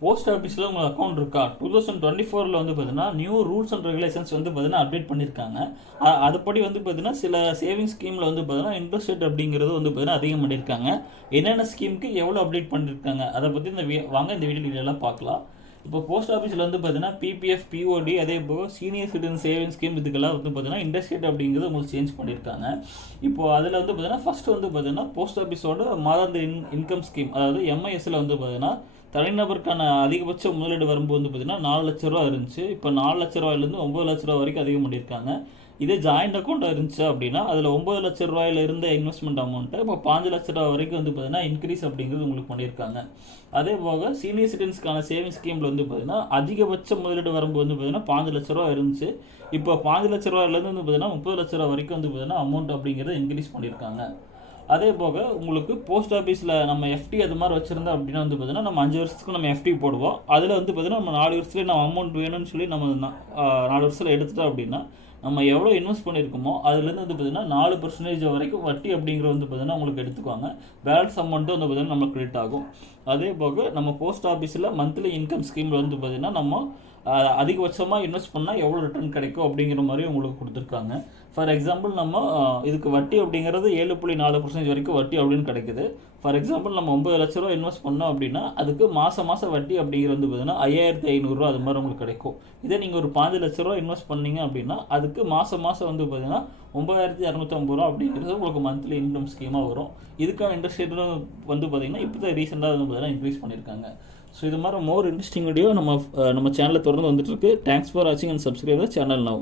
Post ஆஃபீஸில் உங்கள் account இருக்கா? டூ தௌசண்ட் டுவெண்ட்டி ஃபோரில் வந்து பார்த்தீங்கன்னா நியூ ரூல்ஸ் அண்ட் ரெகுலேஷன்ஸ் வந்து பார்த்தீங்கன்னா அப்டேட் பண்ணியிருக்காங்க அதுபடி வந்து பார்த்தீங்கன்னா சில சேவிங்ஸ் ஸ்கீமில் வந்து பார்த்தீங்கன்னா இன்ட்ரெஸ்ட் ரேட் அப்படிங்கிறது வந்து பார்த்தீங்கன்னா அதிகம் பண்ணியிருக்காங்க என்னென்ன ஸ்கீமுக்கு எவ்வளோ அப்டேட் பண்ணியிருக்காங்க அதை பற்றி இந்த வாங்க இந்த வீடியோ எல்லாம் பார்க்கலாம் இப்போ போஸ்ட் ஆஃபீஸில் வந்து பார்த்தீங்கன்னா பிபிஎஃப் பிஓடி அதே போக சீனியர் சிட்டிசன் சேவிங் ஸ்கீம் இதுக்கெல்லாம் வந்து பார்த்தீங்கன்னா இன்ட்ரெஸ்ட் ரேட் அப்படிங்கிறது உங்களுக்கு சேஞ்ச் பண்ணியிருக்காங்க இப்போ அதில் வந்து பார்த்தீங்கன்னா ஃபஸ்ட்டு வந்து பார்த்தீங்கன்னா போஸ்ட் ஆஃபீஸோட மாதாந்திர இன் இன்கம் ஸ்கீம் அதாவது எம்ஐஎஸ்ல வந்து பார்த்தீங்கன்னா தனிநபருக்கான அதிகபட்ச முதலீடு வரும்போது வந்து பார்த்தீங்கன்னா நாலு லட்ச ரூபா இருந்துச்சு. இப்போ நாலு லட்ச ரூபாயிலேருந்து ஒம்பது லட்ச ரூபா வரைக்கும் அதிகம் பண்ணியிருக்காங்க. இதே ஜாயிண்ட் அக்கௌண்ட் இருந்துச்சு அப்படின்னா அதில் ஒம்பது லட்ச ரூபாயில இருந்த இன்வெஸ்ட்மெண்ட் அமௌண்ட்டை இப்போ பாஞ்சு லட்ச ரூபா வரைக்கும் வந்து பார்த்தீங்கன்னா இன்க்ரீஸ் அப்படிங்கிறது உங்களுக்கு பண்ணியிருக்காங்க. அதே போக சீனியர் சிட்டிசன்ஸ்க்கான சேவிங் ஸ்கீமில் வந்து பார்த்தீங்கன்னா அதிகபட்ச முதலீடு வரும்போது வந்து பார்த்தீங்கன்னா பாஞ்சு லட்ச ரூபா இருந்துச்சு. இப்போ பாஞ்சு லட்ச ரூபாயிலேருந்து வந்து பார்த்தீங்கன்னா முப்பது லட்ச ரூபா வரைக்கும் வந்து பார்த்தீங்கன்னா அமௌண்ட் அப்படிங்கிறத இன்க்ரீஸ் பண்ணியிருக்காங்க. அதே போக உங்களுக்கு போஸ்ட் ஆஃபீஸில் நம்ம எஃப்டி அது மாதிரி வச்சுருந்தா அப்படின்னா வந்து பார்த்தீங்கன்னா நம்ம அஞ்சு வருஷத்துக்கு நம்ம எஃப்டி போடுவோம். அதில் வந்து பார்த்தீங்கன்னா நம்ம நாலு வருஷத்துலேயே நம்ம அமௌண்ட் வேணும்னு சொல்லி நம்ம நாலு வருஷத்தில் எடுத்துட்டோம் அப்படின்னா நம்ம எவ்வளோ இன்வெஸ்ட் பண்ணியிருக்கோமோ அதுலேருந்து வந்து பார்த்தீங்கன்னா நாலு பர்சன்டேஜ் வரைக்கும் வட்டி அப்படிங்கிற வந்து பார்த்தீங்கன்னா உங்களுக்கு எடுத்துக்குவாங்க. பேலன்ஸ் அமௌண்ட்டும் வந்து பார்த்தீங்கன்னா நம்ம கிரெடிட் ஆகும். அதே போக நம்ம போஸ்ட் ஆஃபீஸில் மந்த்லி இன்கம் ஸ்கீமில் வந்து பார்த்தீங்கன்னா நம்ம அதிகபட்சமாக இன்வெஸ்ட் பண்ணால் எவ்வளோ ரிட்டர்ன் கிடைக்கும் அப்படிங்கிற மாதிரி உங்களுக்கு கொடுத்துருக்காங்க. ஃபார் எக்ஸாம்பிள் நம்ம இதுக்கு வட்டி அப்படிங்கிறது ஏழு புள்ளி நாலு பர்சன்டேஜ் வரைக்கும் வட்டி அப்படின்னு கிடைக்குது. ஃபார் எக்ஸாம்பிள் நம்ம ஒம்பது லட்ச ரூபா இன்வெஸ்ட் பண்ணோம் அப்படின்னா அதுக்கு மாதம் மாதம் வட்டி அப்படிங்கிறது வந்து பார்த்தீங்கன்னா ஐயாயிரத்தி ஐநூறுரூவா அது மாதிரி உங்களுக்கு கிடைக்கும். இதே நீங்கள் ஒரு பாஞ்சு லட்ச ரூபா இன்வெஸ்ட் பண்ணீங்க அப்படின்னா அதுக்கு மாதம் மாதம் வந்து பார்த்தீங்கன்னா ஒம்பதாயிரத்தி இரநூத்தம்பது ரூபா அப்படிங்கிறது உங்களுக்கு மந்த்லி இன்கம் ஸ்கீமாக வரும். இதுக்கான இன்ட்ரெஸ்ட் ரேட்டும் வந்து பார்த்தீங்கன்னா இப்போ தான் ரீசெண்டாக வந்து பார்த்தீங்கன்னா இன்க்ரீஸ் பண்ணியிருக்காங்க. ஸோ இது மாதிரி மோர் இன்ட்ரெஸ்டிங் வீடியோ நம்ம நம்ம சேனலில் தொடர்ந்து வந்துட்டுருக்கு. தேங்க்ஸ் ஃபார் வாட்சிங் அண்ட் சப்ஸ்கிரைப் சேனல் now.